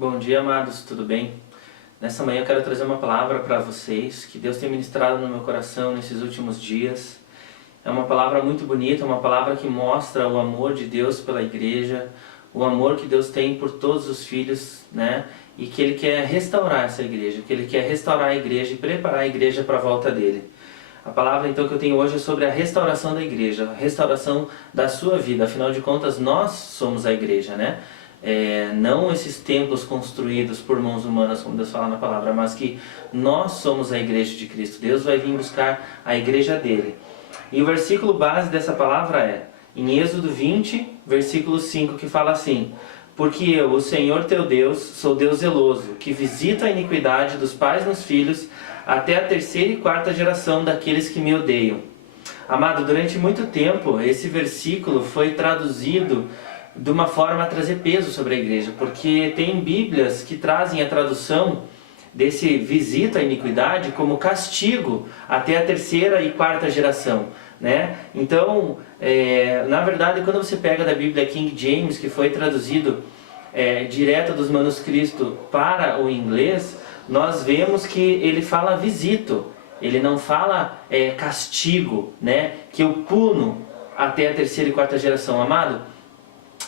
Bom dia, amados, tudo bem? Nessa manhã eu quero trazer uma palavra para vocês, que Deus tem ministrado no meu coração nesses últimos dias. É uma palavra muito bonita, uma palavra que mostra o amor de Deus pela igreja, o amor que Deus tem por todos os filhos, né? E que Ele quer restaurar essa igreja, que Ele quer restaurar a igreja e preparar a igreja para a volta dele. A palavra então que eu tenho hoje é sobre a restauração da igreja, a restauração da sua vida. Afinal de contas, nós somos a igreja, né? Não esses templos construídos por mãos humanas, como Deus fala na palavra, mas que nós somos a igreja de Cristo. Deus vai vir buscar a igreja dele. E o versículo base dessa palavra é em Êxodo 20, versículo 5, que fala assim: porque eu, o Senhor teu Deus, sou Deus zeloso, que visita a iniquidade dos pais nos filhos, até a terceira e quarta geração daqueles que me odeiam. Amado, durante muito tempo, esse versículo foi traduzido de uma forma a trazer peso sobre a igreja, porque tem Bíblias que trazem a tradução desse visita à iniquidade como castigo até a terceira e quarta geração, né? Então, na verdade, quando você pega da Bíblia King James, que foi traduzido direto dos manuscritos para o inglês, nós vemos que ele fala visito, ele não fala castigo, né? Que eu puno até a terceira e quarta geração. Amado,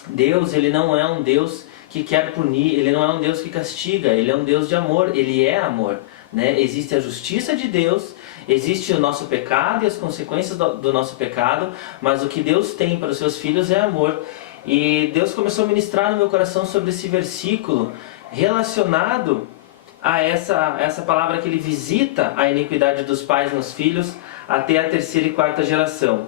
Deus, ele não é um Deus que quer punir, ele não é um Deus que castiga, ele é um Deus de amor, ele é amor, né? Existe a justiça de Deus, existe o nosso pecado e as consequências do nosso pecado, mas o que Deus tem para os seus filhos é amor. E Deus começou a ministrar no meu coração sobre esse versículo relacionado a essa palavra que ele visita a iniquidade dos pais nos filhos até a terceira e quarta geração.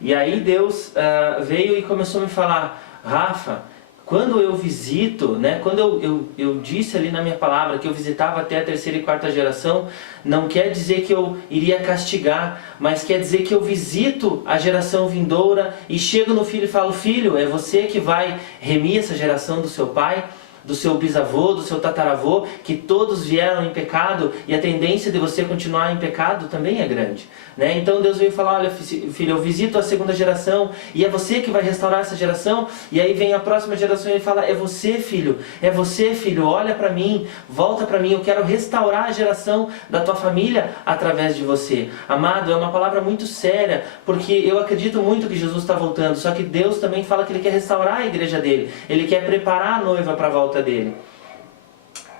E aí Deus veio e começou a me falar: Rafa, quando eu visito, né, quando eu disse ali na minha palavra que eu visitava até a terceira e quarta geração, não quer dizer que eu iria castigar, mas quer dizer que eu visito a geração vindoura e chego no filho e falo: filho, é você que vai remir essa geração do seu pai, do seu bisavô, do seu tataravô, que todos vieram em pecado, e a tendência de você continuar em pecado também é grande, né? Então Deus veio falar: olha filho, eu visito a segunda geração, e é você que vai restaurar essa geração. E aí vem a próxima geração e ele fala: é você filho, olha para mim, volta para mim, eu quero restaurar a geração da tua família através de você. Amado, é uma palavra muito séria, porque eu acredito muito que Jesus está voltando, só que Deus também fala que Ele quer restaurar a igreja dele, Ele quer preparar a noiva para a volta dele.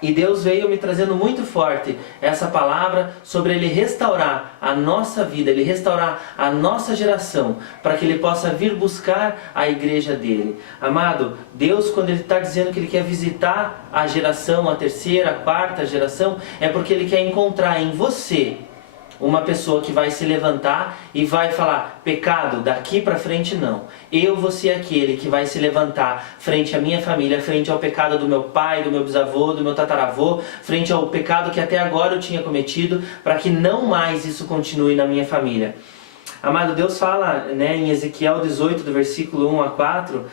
E Deus veio me trazendo muito forte essa palavra sobre Ele restaurar a nossa vida, Ele restaurar a nossa geração, para que Ele possa vir buscar a igreja dele. Amado, Deus, quando Ele está dizendo que Ele quer visitar a geração, a terceira, a quarta geração, é porque Ele quer encontrar em você uma pessoa que vai se levantar e vai falar: pecado, daqui para frente não. Eu vou ser aquele que vai se levantar frente à minha família, frente ao pecado do meu pai, do meu bisavô, do meu tataravô, frente ao pecado que até agora eu tinha cometido, para que não mais isso continue na minha família. Amado, Deus fala, né, em Ezequiel 18, do versículo 1 a 4,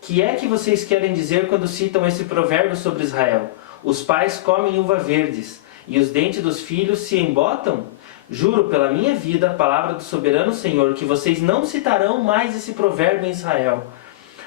que é que vocês querem dizer quando citam esse provérbio sobre Israel? Os pais comem uva verdes, e os dentes dos filhos se embotam? Juro pela minha vida, a palavra do soberano Senhor, que vocês não citarão mais esse provérbio em Israel.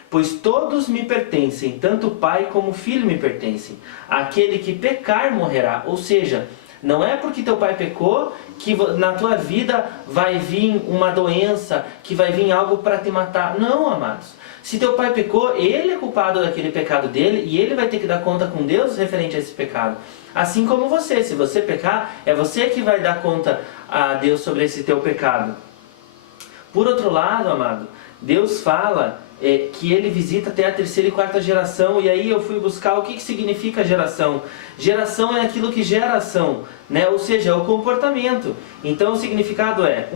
Pois todos me pertencem, tanto o pai como o filho me pertencem. Aquele que pecar morrerá. Ou seja, não é porque teu pai pecou que na tua vida vai vir uma doença, que vai vir algo para te matar. Não, amados. Se teu pai pecou, ele é culpado daquele pecado dele e ele vai ter que dar conta com Deus referente a esse pecado. Assim como você, se você pecar, é você que vai dar conta a Deus sobre esse teu pecado. Por outro lado, amado, Deus fala que Ele visita até a terceira e quarta geração, e aí eu fui buscar o que significa geração. Geração é aquilo que gera ação, né? Ou seja, é o comportamento. Então o significado é: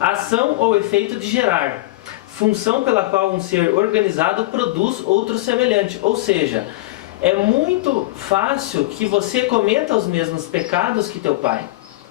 ação ou efeito de gerar. Função pela qual um ser organizado produz outro semelhante. Ou seja, é muito fácil que você cometa os mesmos pecados que teu pai.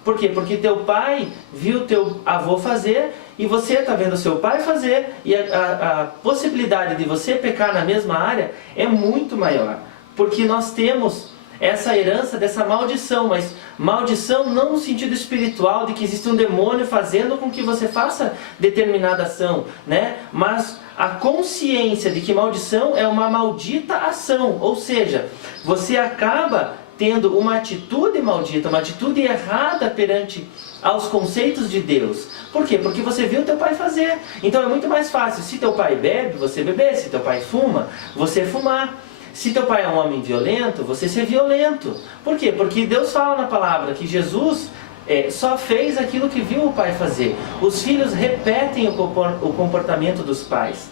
Por quê? Porque teu pai viu teu avô fazer e você está vendo seu pai fazer, e a possibilidade de você pecar na mesma área é muito maior. Porque nós temos essa herança dessa maldição, mas maldição não no sentido espiritual de que existe um demônio fazendo com que você faça determinada ação, né? Mas a consciência de que maldição é uma maldita ação, ou seja, você acaba tendo uma atitude maldita, uma atitude errada perante aos conceitos de Deus. Por quê? Porque você viu teu pai fazer. Então é muito mais fácil, se teu pai bebe, você beber, se teu pai fuma, você fumar. Se teu pai é um homem violento, você ser violento. Por quê? Porque Deus fala na palavra que Jesus só fez aquilo que viu o pai fazer. Os filhos repetem o comportamento dos pais.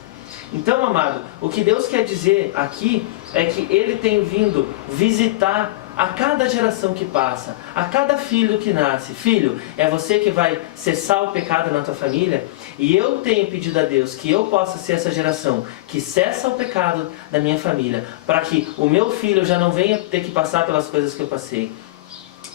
Então, amado, o que Deus quer dizer aqui é que Ele tem vindo visitar a cada geração que passa, a cada filho que nasce. Filho, é você que vai cessar o pecado na tua família? E eu tenho pedido a Deus que eu possa ser essa geração que cessa o pecado da minha família, para que o meu filho já não venha ter que passar pelas coisas que eu passei.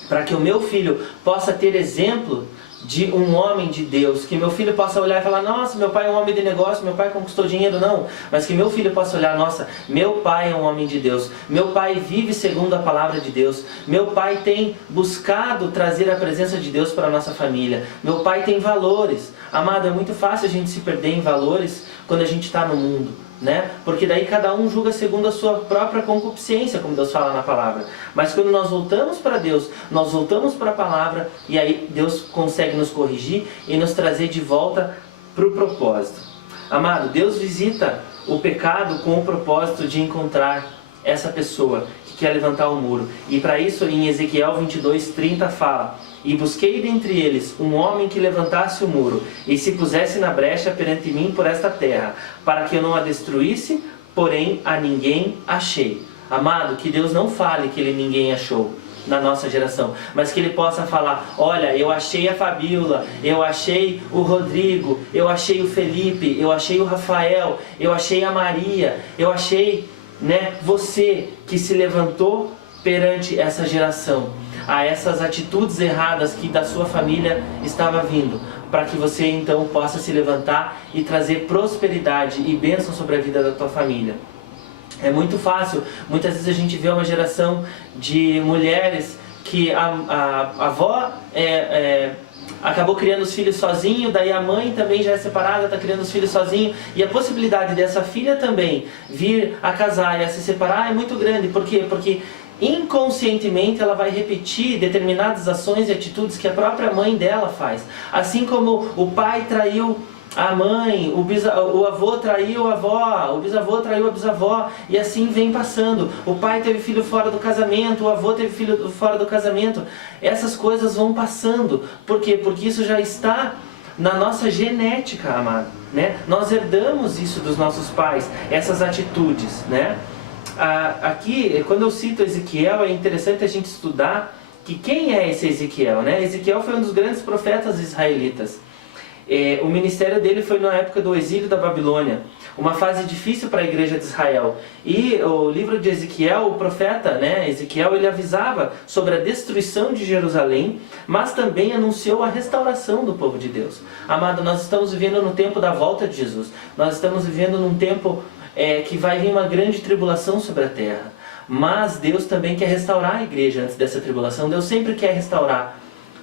Para que o meu filho possa ter exemplo de um homem de Deus, que meu filho possa olhar e falar, nossa, meu pai é um homem de negócio, meu pai conquistou dinheiro, não, mas que meu filho possa olhar, nossa, meu pai é um homem de Deus, meu pai vive segundo a palavra de Deus, meu pai tem buscado trazer a presença de Deus para a nossa família, meu pai tem valores. Amado, é muito fácil a gente se perder em valores quando a gente está no mundo, né? Porque daí cada um julga segundo a sua própria concupiscência, como Deus fala na palavra. Mas quando nós voltamos para Deus, nós voltamos para a palavra, e aí Deus consegue nos corrigir e nos trazer de volta para o propósito. Amado, Deus visita o pecado com o propósito de encontrar essa pessoa que quer levantar o muro. E para isso, em Ezequiel 22:30 fala: e busquei dentre eles um homem que levantasse o muro, e se pusesse na brecha perante mim por esta terra, para que eu não a destruísse, porém a ninguém achei. Amado, que Deus não fale que ninguém achou na nossa geração, mas que Ele possa falar, olha, eu achei a Fabíola, eu achei o Rodrigo, eu achei o Felipe, eu achei o Rafael, eu achei a Maria, eu achei, né, você que se levantou perante essa geração, a essas atitudes erradas que da sua família estava vindo, para que você então possa se levantar e trazer prosperidade e bênção sobre a vida da tua família. É muito fácil, muitas vezes a gente vê uma geração de mulheres que a avó acabou criando os filhos sozinho, daí a mãe também já é separada, está criando os filhos sozinho, e a possibilidade dessa filha também vir a casar e a se separar é muito grande. Por quê? Porque inconscientemente ela vai repetir determinadas ações e atitudes que a própria mãe dela faz. Assim como o pai traiu a mãe, o avô traiu a avó, o bisavô traiu a bisavó, e assim vem passando. O pai teve filho fora do casamento, o avô teve filho fora do casamento. Essas coisas vão passando. Por quê? Porque isso já está na nossa genética, amado, né? Nós herdamos isso dos nossos pais, essas atitudes, né? Aqui, quando eu cito Ezequiel, é interessante a gente estudar que quem é esse Ezequiel, né? Ezequiel foi um dos grandes profetas israelitas. O ministério dele foi na época do exílio da Babilônia, uma fase difícil para a igreja de Israel. E o livro de Ezequiel, o profeta, né, Ezequiel, ele avisava sobre a destruição de Jerusalém, mas também anunciou a restauração do povo de Deus. Amado, nós estamos vivendo no tempo da volta de Jesus. Nós estamos vivendo num tempo que vai vir uma grande tribulação sobre a terra. Mas Deus também quer restaurar a igreja antes dessa tribulação. Deus sempre quer restaurar,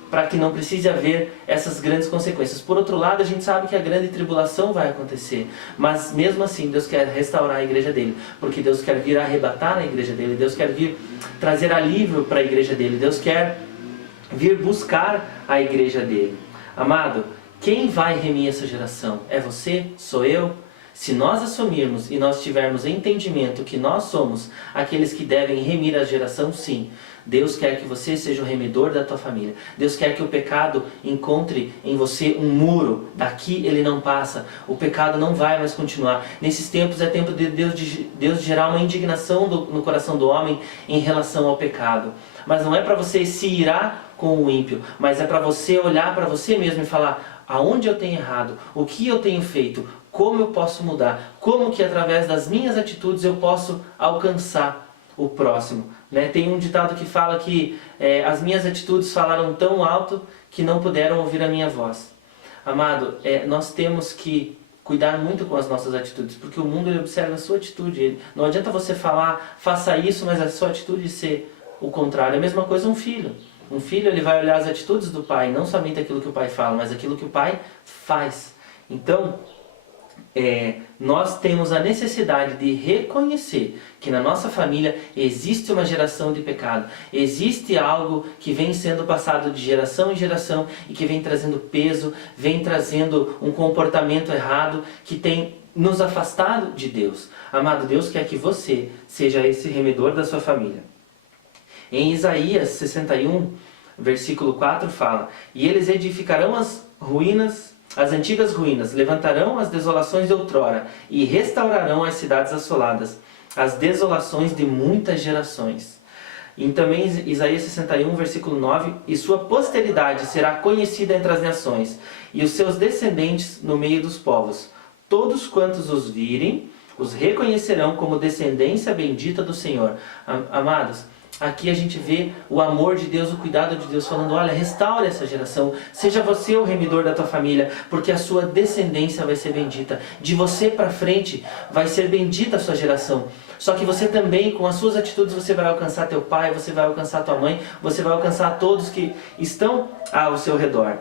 para que não precise haver essas grandes consequências. Por outro lado, a gente sabe que a grande tribulação vai acontecer, mas mesmo assim Deus quer restaurar a igreja dele, porque Deus quer vir arrebatar a igreja dele, Deus quer vir trazer alívio para a igreja dele, Deus quer vir buscar a igreja dele. Amado, quem vai remir essa geração? É você? Sou eu? Se nós assumirmos e nós tivermos entendimento que nós somos aqueles que devem remir a geração, sim. Deus quer que você seja o remidor da tua família. Deus quer que o pecado encontre em você um muro. Daqui ele não passa. O pecado não vai mais continuar. Nesses tempos é tempo de Deus gerar uma indignação no coração do homem em relação ao pecado. Mas não é para você se irar com o ímpio, mas é para você olhar para você mesmo e falar: aonde eu tenho errado? O que eu tenho feito? Como eu posso mudar? Como que através das minhas atitudes eu posso alcançar o próximo? Né? Tem um ditado que fala que as minhas atitudes falaram tão alto que não puderam ouvir a minha voz. Amado, nós temos que cuidar muito com as nossas atitudes, porque o mundo ele observa a sua atitude. Não adianta você falar, faça isso, mas a sua atitude ser o contrário. É a mesma coisa um filho. Um filho, ele vai olhar as atitudes do pai, não somente aquilo que o pai fala, mas aquilo que o pai faz. Então, nós temos a necessidade de reconhecer que na nossa família existe uma geração de pecado. Existe algo que vem sendo passado de geração em geração e que vem trazendo peso, vem trazendo um comportamento errado que tem nos afastado de Deus. Amado, Deus quer que você seja esse remedor da sua família. Em Isaías 61, versículo 4 fala: "E eles edificarão as ruínas, as antigas ruínas, levantarão as desolações de outrora e restaurarão as cidades assoladas, as desolações de muitas gerações." E também Isaías 61, versículo 9: "E sua posteridade será conhecida entre as nações, e os seus descendentes no meio dos povos. Todos quantos os virem, os reconhecerão como descendência bendita do Senhor." Amados, aqui a gente vê o amor de Deus, o cuidado de Deus, falando: olha, restaure essa geração, seja você o remidor da tua família, porque a sua descendência vai ser bendita. De você para frente vai ser bendita a sua geração. Só que você também, com as suas atitudes, você vai alcançar teu pai, você vai alcançar tua mãe, você vai alcançar todos que estão ao seu redor.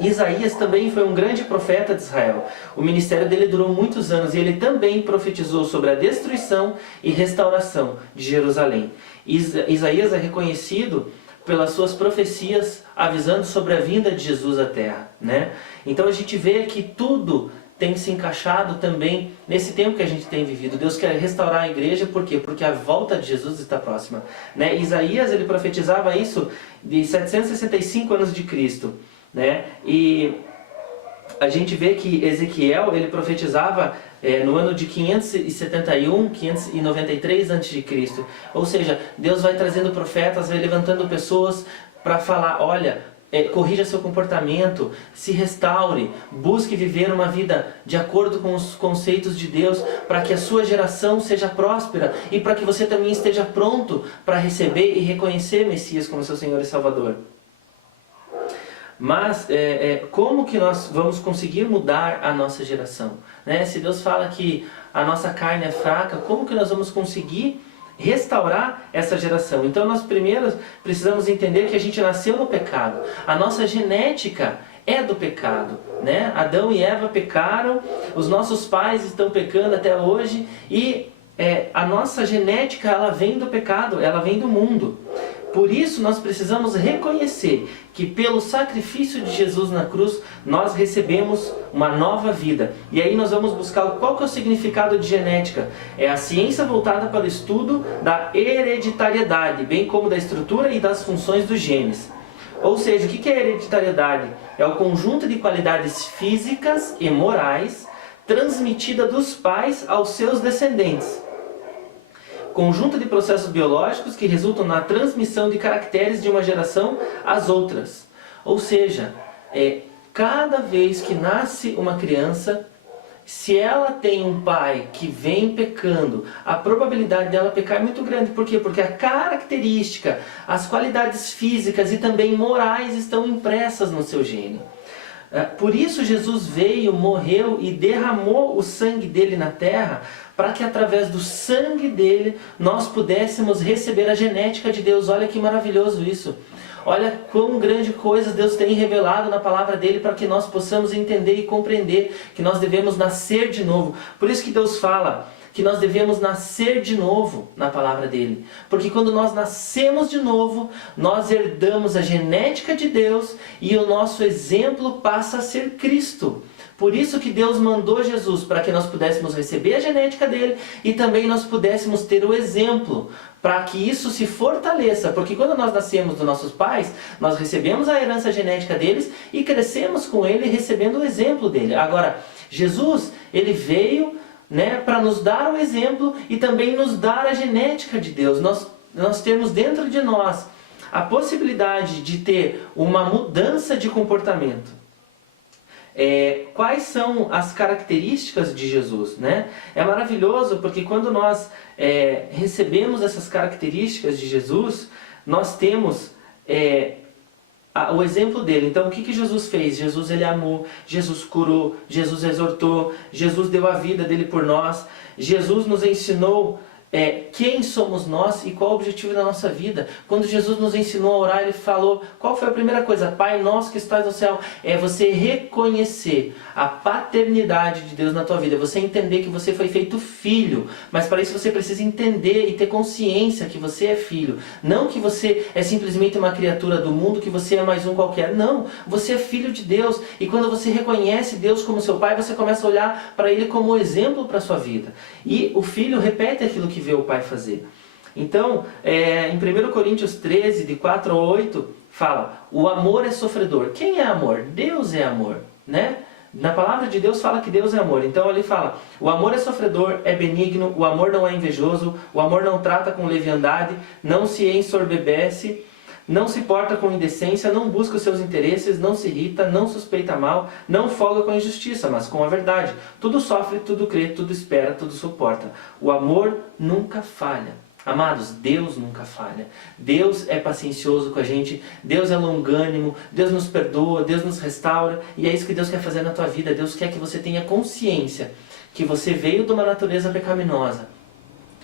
Isaías também foi um grande profeta de Israel. O ministério dele durou muitos anos e ele também profetizou sobre a destruição e restauração de Jerusalém. Isaías é reconhecido pelas suas profecias avisando sobre a vinda de Jesus à Terra, né? Então a gente vê que tudo tem se encaixado também nesse tempo que a gente tem vivido. Deus quer restaurar a igreja, por quê? Porque a volta de Jesus está próxima, né? Isaías, ele profetizava isso de 765 anos de Cristo, né? E a gente vê que Ezequiel, ele profetizava no ano de 571, 593 a.C. Ou seja, Deus vai trazendo profetas, vai levantando pessoas para falar: olha, corrija seu comportamento, se restaure, busque viver uma vida de acordo com os conceitos de Deus, para que a sua geração seja próspera e para que você também esteja pronto para receber e reconhecer Messias como seu Senhor e Salvador. Mas como que nós vamos conseguir mudar a nossa geração, né? Se Deus fala que a nossa carne é fraca, como que nós vamos conseguir restaurar essa geração? Então nós primeiro precisamos entender que a gente nasceu no pecado. A nossa genética é do pecado, né? Adão e Eva pecaram, os nossos pais estão pecando até hoje e a nossa genética, ela vem do pecado, ela vem do mundo. Por isso nós precisamos reconhecer que pelo sacrifício de Jesus na cruz nós recebemos uma nova vida. E aí nós vamos buscar qual que é o significado de genética. É a ciência voltada para o estudo da hereditariedade, bem como da estrutura e das funções dos genes. Ou seja, o que é hereditariedade? É o conjunto de qualidades físicas e morais transmitida dos pais aos seus descendentes. Conjunto de processos biológicos que resultam na transmissão de caracteres de uma geração às outras. Ou seja, cada vez que nasce uma criança, se ela tem um pai que vem pecando, a probabilidade dela pecar é muito grande. Por quê? Porque a característica, as qualidades físicas e também morais estão impressas no seu gene. Por isso Jesus veio, morreu e derramou o sangue dele na terra, para que através do sangue dele nós pudéssemos receber a genética de Deus. Olha que maravilhoso isso. Olha quão grande coisa Deus tem revelado na palavra dele para que nós possamos entender e compreender que nós devemos nascer de novo. Por isso que Deus fala que nós devemos nascer de novo na palavra dele. Porque quando nós nascemos de novo, nós herdamos a genética de Deus e o nosso exemplo passa a ser Cristo. Por isso que Deus mandou Jesus, para que nós pudéssemos receber a genética dele e também nós pudéssemos ter o exemplo, para que isso se fortaleça. Porque quando nós nascemos dos nossos pais, nós recebemos a herança genética deles e crescemos com ele recebendo o exemplo dele. Agora, Jesus, ele veio, né, para nos dar o exemplo e também nos dar a genética de Deus. Nós temos dentro de nós a possibilidade de ter uma mudança de comportamento. Quais são as características de Jesus, né? É maravilhoso porque quando nós recebemos essas características de Jesus, nós temos o exemplo dele. Então o que Jesus fez? Jesus, ele amou, Jesus curou, Jesus exortou, Jesus deu a vida dele por nós, Jesus nos ensinou quem somos nós e qual o objetivo da nossa vida. Quando Jesus nos ensinou a orar, Ele falou, qual foi a primeira coisa? Pai nosso que estás no céu. É você reconhecer a paternidade de Deus na tua vida. É você entender que você foi feito filho. Mas para isso você precisa entender e ter consciência que você é filho. Não que você é simplesmente uma criatura do mundo, que você é mais um qualquer. Não, você é filho de Deus. E quando você reconhece Deus como seu pai, você começa a olhar para Ele como exemplo para a sua vida. E o filho repete aquilo que vê o pai fazer. Então, em 1 Coríntios 13, de 4 a 8, fala, o amor é sofredor. Quem é amor? Deus é amor, né? Na palavra de Deus fala que Deus é amor. Então ele fala, o amor é sofredor, é benigno, o amor não é invejoso, o amor não trata com leviandade, não se ensoberbece, não se porta com indecência, não busca os seus interesses, não se irrita, não suspeita mal, não folga com a injustiça, mas com a verdade. Tudo sofre, tudo crê, tudo espera, tudo suporta. O amor nunca falha. Amados, Deus nunca falha. Deus é paciencioso com a gente, Deus é longânimo, Deus nos perdoa, Deus nos restaura, e é isso que Deus quer fazer na tua vida. Deus quer que você tenha consciência que você veio de uma natureza pecaminosa,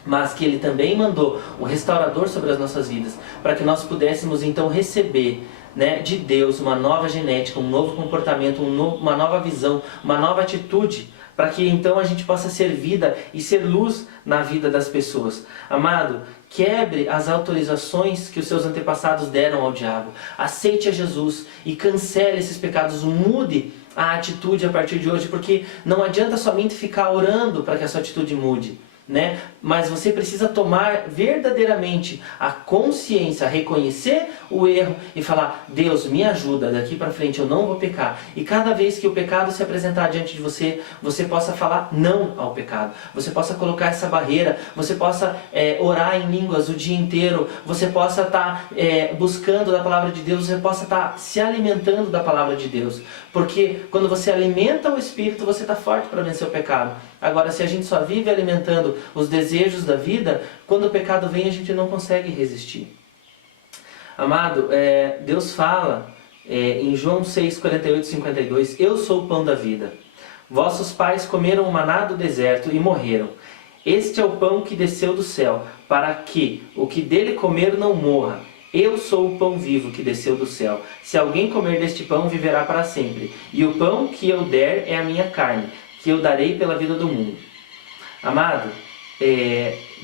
mas que Ele também mandou o restaurador sobre as nossas vidas, para que nós pudéssemos então receber, né, de Deus uma nova genética, um novo comportamento, uma nova visão, uma nova atitude, para que então a gente possa ser vida e ser luz na vida das pessoas. Amado, quebre as autorizações que os seus antepassados deram ao diabo. Aceite a Jesus e cancele esses pecados. Mude a atitude a partir de hoje, porque não adianta somente ficar orando para que a sua atitude mude, né? Mas você precisa tomar verdadeiramente a consciência, reconhecer o erro e falar, Deus, me ajuda, daqui para frente eu não vou pecar. E cada vez que o pecado se apresentar diante de você, você possa falar não ao pecado. Você possa colocar essa barreira, você possa orar em línguas o dia inteiro, você possa estar buscando da palavra de Deus, você possa estar se alimentando da palavra de Deus. Porque quando você alimenta o Espírito, você está forte para vencer o pecado. Agora, se a gente só vive alimentando os desejos da vida, quando o pecado vem, a gente não consegue resistir. Amado, Deus fala em João 6, 48 e 52, eu sou o pão da vida. Vossos pais comeram o maná do deserto e morreram. Este é o pão que desceu do céu, para que o que dele comer não morra. Eu sou o pão vivo que desceu do céu. Se alguém comer deste pão, viverá para sempre. E o pão que eu der é a minha carne, que eu darei pela vida do mundo. Amado,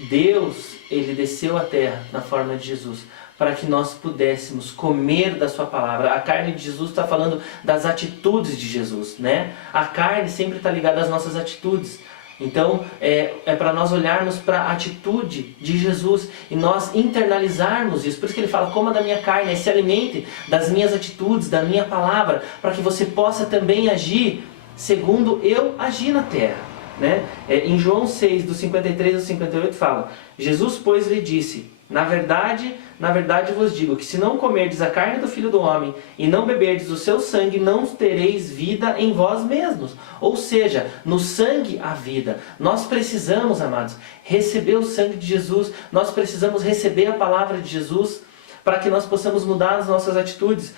Deus, Ele desceu à terra na forma de Jesus, para que nós pudéssemos comer da sua palavra. A carne de Jesus está falando das atitudes de Jesus, né? A carne sempre está ligada às nossas atitudes. Então, é para nós olharmos para a atitude de Jesus e nós internalizarmos isso. Por isso que ele fala, coma da minha carne, se alimente das minhas atitudes, da minha palavra, para que você possa também agir segundo eu agi na terra, né? Em João 6, do 53 ao 58 fala, Jesus, pois, lhe disse, na verdade vos digo que se não comerdes a carne do Filho do Homem e não beberdes o seu sangue, não tereis vida em vós mesmos. Ou seja, no sangue há vida. Nós precisamos, amados, receber o sangue de Jesus, nós precisamos receber a palavra de Jesus para que nós possamos mudar as nossas atitudes.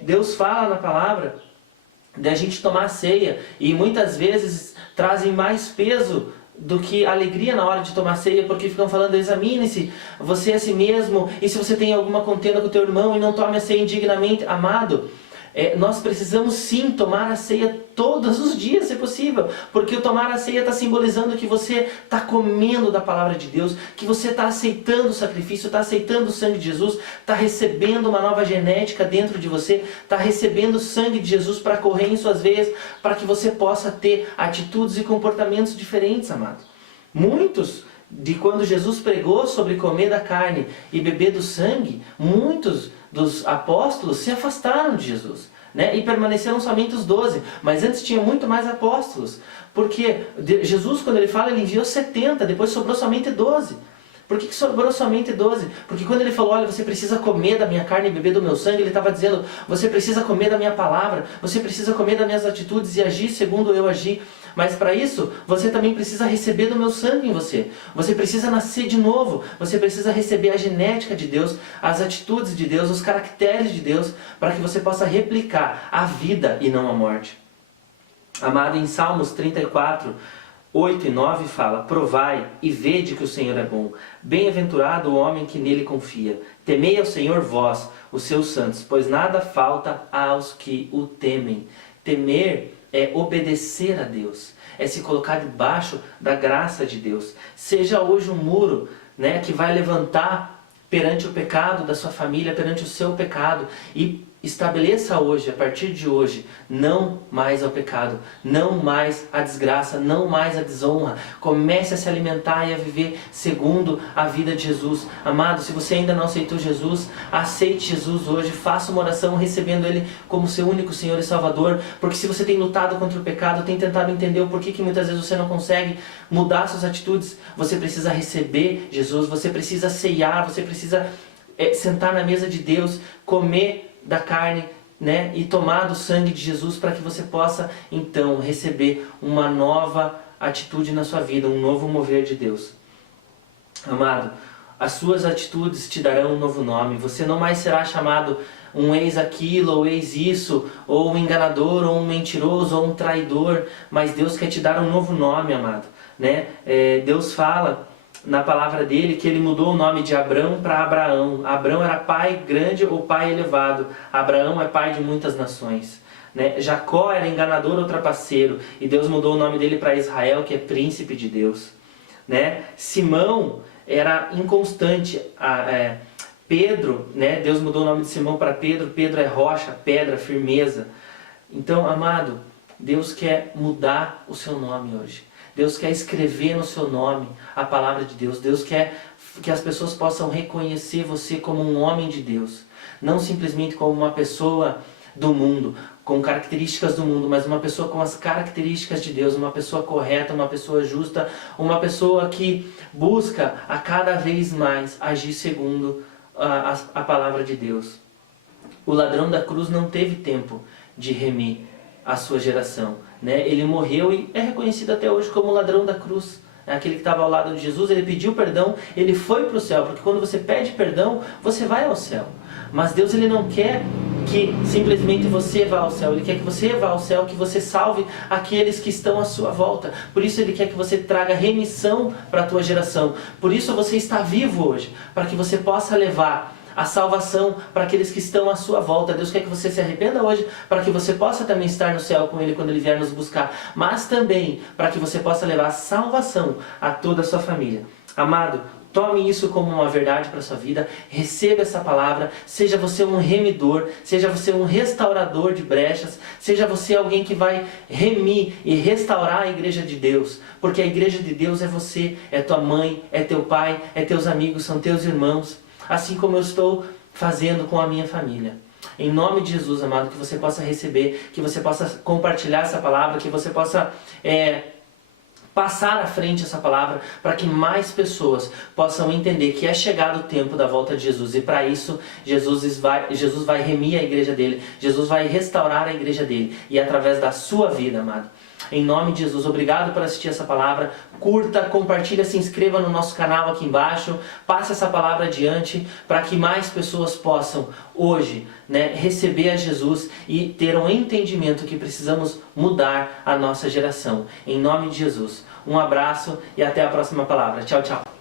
Deus fala na palavra de a gente tomar a ceia e muitas vezes trazem mais peso do que alegria na hora de tomar ceia, porque ficam falando, examine-se, você a si mesmo, e se você tem alguma contenda com o teu irmão e não tome a ceia indignamente. Amado, nós precisamos sim tomar a ceia todos os dias, se possível, porque o tomar a ceia está simbolizando que você está comendo da palavra de Deus, que você está aceitando o sacrifício, está aceitando o sangue de Jesus, está recebendo uma nova genética dentro de você, está recebendo o sangue de Jesus para correr em suas veias, para que você possa ter atitudes e comportamentos diferentes, amado. Muitos de quando Jesus pregou sobre comer da carne e beber do sangue, muitos dos apóstolos se afastaram de Jesus, né? E permaneceram somente os 12, mas antes tinha muito mais apóstolos, porque Jesus, quando ele fala, ele enviou 70, depois sobrou somente 12. Por que sobrou somente 12? Porque quando ele falou, olha, você precisa comer da minha carne e beber do meu sangue, ele estava dizendo, você precisa comer da minha palavra, você precisa comer das minhas atitudes e agir segundo eu agi. Mas para isso, você também precisa receber do meu sangue em você. Você precisa nascer de novo. Você precisa receber a genética de Deus, as atitudes de Deus, os caracteres de Deus, para que você possa replicar a vida e não a morte. Amado, em Salmos 34, 8 e 9 fala: provai e vede que o Senhor é bom. Bem-aventurado o homem que nele confia. Temei ao Senhor vós, os seus santos, pois nada falta aos que o temem. Temer é obedecer a Deus, é se colocar debaixo da graça de Deus. Seja hoje um muro, né, que vai levantar perante o pecado da sua família, perante o seu pecado, e estabeleça hoje, a partir de hoje, não mais ao pecado, não mais à desgraça, não mais à desonra. Comece a se alimentar e a viver segundo a vida de Jesus. Amado, se você ainda não aceitou Jesus, aceite Jesus hoje, faça uma oração recebendo Ele como seu único Senhor e Salvador, porque se você tem lutado contra o pecado, tem tentado entender o porquê que muitas vezes você não consegue mudar suas atitudes, você precisa receber Jesus, você precisa ceiar, você precisa sentar na mesa de Deus, comer da carne, né, e tomar do sangue de Jesus, para que você possa então receber uma nova atitude na sua vida, um novo mover de Deus. Amado, as suas atitudes te darão um novo nome. Você não mais será chamado um ex aquilo, ou ex isso, ou um enganador, ou um mentiroso, ou um traidor, mas Deus quer te dar um novo nome, amado, né? Deus fala na palavra dele que ele mudou o nome de Abrão para Abraão. Abrão era pai grande ou pai elevado. Abraão é pai de muitas nações, né? Jacó era enganador ou trapaceiro, e Deus mudou o nome dele para Israel, que é príncipe de Deus, né? Simão era inconstante. Pedro, né? Deus mudou o nome de Simão para Pedro. Pedro é rocha, pedra, firmeza. Então, amado, Deus quer mudar o seu nome hoje. Deus quer escrever no seu nome a palavra de Deus. Deus quer que as pessoas possam reconhecer você como um homem de Deus. Não simplesmente como uma pessoa do mundo, com características do mundo, mas uma pessoa com as características de Deus, uma pessoa correta, uma pessoa justa, uma pessoa que busca a cada vez mais agir segundo a palavra de Deus. O ladrão da cruz não teve tempo de remir a sua geração, né? Ele morreu e é reconhecido até hoje como o ladrão da cruz. Aquele que estava ao lado de Jesus, ele pediu perdão, ele foi para o céu, porque quando você pede perdão, você vai ao céu. Mas Deus, ele não quer que simplesmente você vá ao céu, ele quer que você vá ao céu, que você salve aqueles que estão à sua volta. Por isso ele quer que você traga remissão para a tua geração. Por isso você está vivo hoje, para que você possa levar a salvação para aqueles que estão à sua volta. Deus quer que você se arrependa hoje, para que você possa também estar no céu com Ele quando Ele vier nos buscar, mas também para que você possa levar a salvação a toda a sua família. Amado, tome isso como uma verdade para a sua vida, receba essa palavra, seja você um remidor, seja você um restaurador de brechas, seja você alguém que vai remir e restaurar a igreja de Deus, porque a igreja de Deus é você, é tua mãe, é teu pai, é teus amigos, são teus irmãos, assim como eu estou fazendo com a minha família. Em nome de Jesus, amado, que você possa receber, que você possa compartilhar essa palavra, que você possa passar à frente essa palavra, para que mais pessoas possam entender que é chegado o tempo da volta de Jesus, e para isso Jesus vai remir a igreja dele, Jesus vai restaurar a igreja dele, e através da sua vida, amado. Em nome de Jesus, obrigado por assistir essa palavra. Curta, compartilha, se inscreva no nosso canal aqui embaixo. Passe essa palavra adiante para que mais pessoas possam hoje, né, receber a Jesus e ter um entendimento que precisamos mudar a nossa geração. Em nome de Jesus. Um abraço e até a próxima palavra. Tchau, tchau.